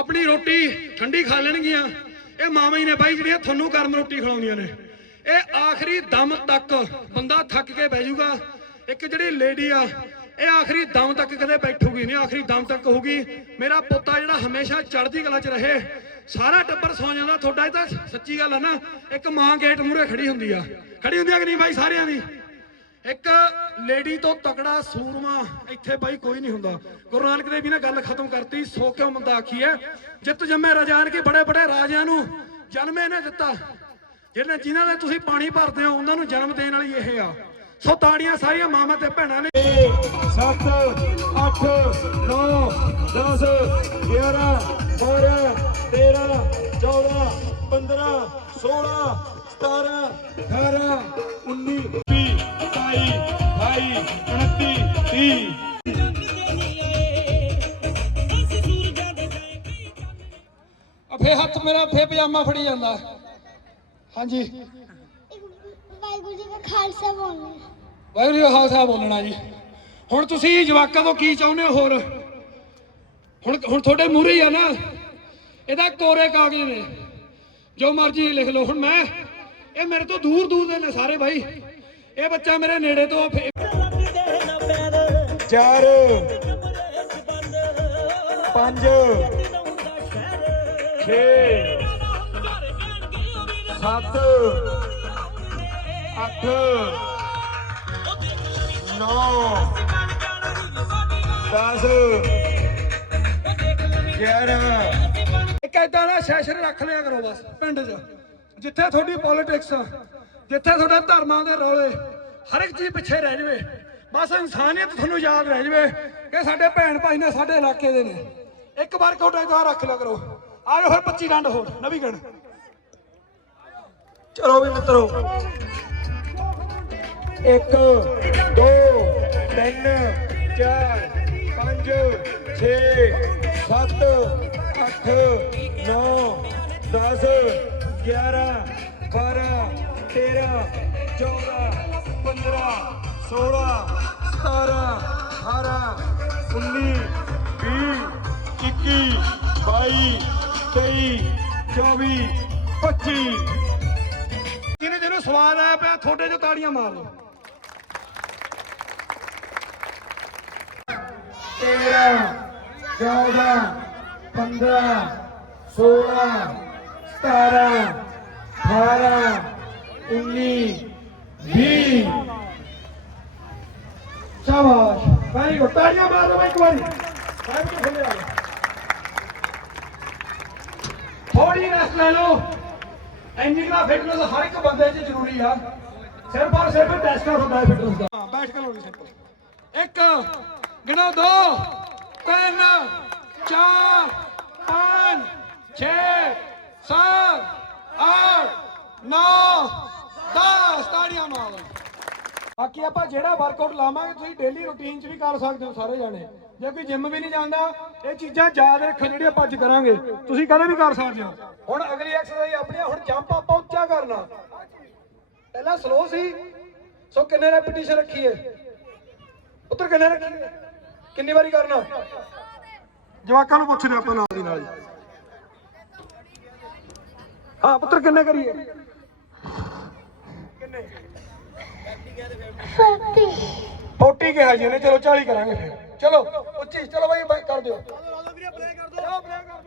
ਆਪਣੀ ਰੋਟੀ ਠੰਡੀ ਖਾ ਲੈਣਗੀਆਂ। ਇਹ ਮਾਵਾਂ ਹੀ ਨੇ ਬਾਈ ਜਿਹੜੀਆਂ ਤੁਹਾਨੂੰ ਗਰਮ ਰੋਟੀ ਖਿਲਾਉਂਦੀਆਂ ਨੇ। ਇਹ ਆਖਰੀ ਦਮ ਤੱਕ ਬੰਦਾ ਥੱਕ ਕੇ ਬਹਿ ਜਾਊਗਾ। ਇੱਕ ਜਿਹੜੀ ਲੇਡੀ ਆ, ਇਹ ਆਖਰੀ ਦਮ ਤੱਕ ਕਦੇ ਬੈਠੂਗੀ ਨਹੀਂ, ਆਖਰੀ ਦਮ ਤੱਕ ਹੋਊਗੀ। ਮੇਰਾ ਪੋਤਾ ਜਿਹੜਾ ਹਮੇਸ਼ਾ ਚੜ੍ਹਦੀ ਕਲਾ 'ਚ ਰਹੇ, ਸਾਰਾ ਟੱਬਰ ਸੌ ਜਾਂਦਾ। ਤੁਹਾਡਾ ਇਹ ਤਾਂ ਸੱਚੀ ਗੱਲ ਆ ਨਾ, ਇੱਕ ਮਾਂ ਗੇਟ ਮੂਹਰੇ ਖੜੀ ਹੁੰਦੀ ਆ। ਖੜੀ ਹੁੰਦੀ ਆ ਕਿ ਨਹੀਂ ਬਾਈ ਸਾਰਿਆਂ ਦੀ? ਇੱਕ ਲੇਡੀ ਤੋਂ ਤਕੜਾ ਸੂਰਮਾ ਇੱਥੇ ਬਾਈ ਕੋਈ ਨਹੀਂ ਹੁੰਦਾ। ਗੁਰੂ ਨਾਨਕ ਦੇਵ ਜੀ ਨੇ ਗੱਲ ਖਤਮ ਕਰਤੀ, ਸੋ ਕਿਉਂ ਮੰਦਾ ਆਖੀ ਹੈ ਜਿੱਤ ਜੰਮੇ ਰਜਾਨ ਕੇ ਬੜੇ ਬੜੇ ਰਾਜਿਆਂ ਨੂੰ ਜਨਮ ਇਹਨੇ ਦਿੱਤਾ। ਜਿਹੜੇ ਜਿਨ੍ਹਾਂ ਦੇ ਤੁਸੀਂ ਪਾਣੀ ਭਰਦੇ ਹੋ, ਉਹਨਾਂ ਨੂੰ ਜਨਮ ਦੇਣ ਵਾਲੀ ਇਹ ਆ। ਸੋ ਤਾੜੀਆਂ ਸਾਰੀਆਂ ਮਾਵਾਂ ਤੇ ਭੈਣਾਂ ਨੇ 7 8 9 10 11 12 13 14 15 16 17 18 19 20 22 23 29 30 ਆ ਫੇ ਹੱਥ ਮੇਰਾ ਫੇ ਪਜਾਮਾ ਫੜੀ ਜਾਂਦਾ। ਹਾਂਜੀ। ਵਾਹਿਗੁਰੂ ਜੀ ਦਾ ਖਾਲਸਾ ਬੋਲਣਾ। ਵਾਹਿਗੁਰੂ ਜੀ ਕਾ ਖਾਲਸਾ ਬੋਲਣਾ ਜੀ। ਹੁਣ ਤੁਸੀਂ ਜਵਾਕਾਂ ਤੋਂ ਕੀ ਚਾਹੁੰਦੇ ਹੋ ਹੋਰ? ਹੁਣ ਹੁਣ ਤੁਹਾਡੇ ਮੂਹਰੇ ਹੀ ਆ ਨਾ। ਇਹਦਾ ਕੋਰੇ ਕਾਗਜ਼ ਨੇ। ਜੋ ਮਰਜ਼ੀ ਲਿਖ ਲਓ। ਹੁਣ ਮੈਂ ਇਹ ਮੇਰੇ ਤੋਂ ਦੂਰ ਦੂਰ ਦੇ ਨੇ ਸਾਰੇ ਬਾਈ। ਇਹ ਬੱਚਾ ਮੇਰੇ ਨੇੜੇ ਤੋਂ ਫੇ- 4 5 6 7 8 9 10 11 ਇੱਕ ਏਦਾਂ ਦਾ ਸੈਸ਼ਨ ਰੱਖ ਲਿਆ ਕਰੋ ਬਸ, ਪਿੰਡ 'ਚ। ਜਿੱਥੇ ਤੁਹਾਡੀ ਪੋਲਿਟਿਕਸ ਜਿੱਥੇ ਤੁਹਾਡੇ ਧਰਮਾਂ ਦੇ ਰੌਲੇ, ਹਰ ਇੱਕ ਚੀਜ਼ ਪਿੱਛੇ ਰਹਿ ਜਵੇ। ਬਸ ਇਨਸਾਨੀਅਤ ਤੁਹਾਨੂੰ ਯਾਦ ਰਹਿ ਜਵੇ ਕਿ ਸਾਡੇ ਭੈਣ ਭਾਈ ਨੇ ਸਾਡੇ ਇਲਾਕੇ ਦੇ ਨੇ। ਇੱਕ ਵਾਰ ਕੋਟ ਏਦਾਂ ਰੱਖ ਲਿਆ ਕਰੋ। ਆ ਫਿਰ 25 ਡੰਡ ਹੋਰ ਨਵੀਂ ਗਣ ਚਲੋ ਵੀ ਮਿੱਤਰੋ। 1 2 3 4 5 6 7 8 9 10 11 12 13 14 15 16 17 18 19 20 21 22 23 24 25 ਜਿਹਨੇ ਜਿਹਨੂੰ ਸਵਾਦ ਆਇਆ ਪਿਆ? ਤੁਹਾਡੇ ਜੋ ਤਾੜੀਆਂ ਮਾਰ ਲਓ। 13 14 15 16 17 18 19 20 ਸ਼ਾਬਾਸ਼। ਵੈਰੀ ਗੁੱਡ ਤਾੜੀਆਂ ਮਾਰ ਬਾਈ ਇੱਕ ਵਾਰੀ। ਬਾਈ ਨੂੰ ਖੁੱਲੇ ਆ ਥੋੜੀ ਰੈਸਟ ਲੈ ਲਓ। ਇੰਜਿਨ ਦਾ ਫਿਟਨੈਸ ਹਰ ਇੱਕ ਬੰਦੇ 'ਚ ਜ਼ਰੂਰੀ ਆ। ਸਿਰਫ ਔਰ ਸਿਰਫ ਟੈਸਟਰ ਹੁੰਦਾ ਹੈ ਫਿਟਨੈਸ ਦਾ। ਹਾਂ ਬੈਠ ਕੇ ਲਾਉਣੀ ਸਿੰਪਲ ਇੱਕ, ਗਿਣੋ ਦੋ। ਤਿੰਨ, ਚਾਰ ਪੰਜ ਛੇ ਸੱਤ ਅੱਠ ਨੌ 10 ਤਾੜੀਆਂ ਮਾਰੋ ਬਾਕੀ ਆਪਾਂ ਜਿਹੜਾ ਵਰਕਆਊਟ ਲਾਵਾਂਗੇ, ਤੁਸੀਂ ਡੇਲੀ ਰੁਟੀਨ 'ਚ ਵੀ ਕਰ ਸਕਦੇ ਹੋ ਸਾਰੇ ਜਾਣੇ। ਜੇ ਕੋਈ ਜਿਮ ਵੀ ਨਹੀਂ ਜਾਂਦਾ, ਇਹ ਚੀਜ਼ਾਂ ਯਾਦ ਰੱਖੋ ਜਿਹੜੀਆਂ ਆਪਾਂ ਅੱਜ ਕਰਾਂਗੇ। ਤੁਸੀਂ ਕਦੇ ਵੀ ਕਰ ਸਕਦੇ ਹੋ। ਹੁਣ ਅਗਲੀ ਐਕਸਰਸਾਈਜ਼ ਆਪਣੀ ਹੁਣ ਜੰਪ ਆਪਾਂ ਉੱਚਾ ਕਰਨਾ। ਪਹਿਲਾਂ ਸਲੋ ਸੀ, ਸੋ ਕਿੰਨੇ ਰੈਪੀਟੀਸ਼ਨ ਰੱਖੀ ਹੈ? ਉੱਤਰ ਕਿੰਨੇ ਰੱਖੀ ਹੈ? ਕਿੰਨੀ ਵਾਰੀ ਕਰਨਾ? ਜਵਾਕਾਂ ਨੂੰ ਪੁੱਛਦੇ ਆਪਾਂ ਨਾਲ ਦੀ ਨਾਲ ਹਾਂ, ਪੁੱਤਰ, ਕਿੰਨੇ ਕਰੀਏ? ਕਿੰਨੇ? 40 ਕਿਹਾ ਜੀ ਨੇ ਚਲੋ 40 ਕਰਾਂਗੇ ਫਿਰ। ਚਲੋ ਉੱਚੀ ਚਲੋ ਬਾਈ ਕਰ ਦਿਓ। ਚਲੋ ਵੀਰੇ ਪਲੇ ਕਰ ਦਿਓ ਚਲੋ ਪਲੇ ਕਰ ਦਿਓ।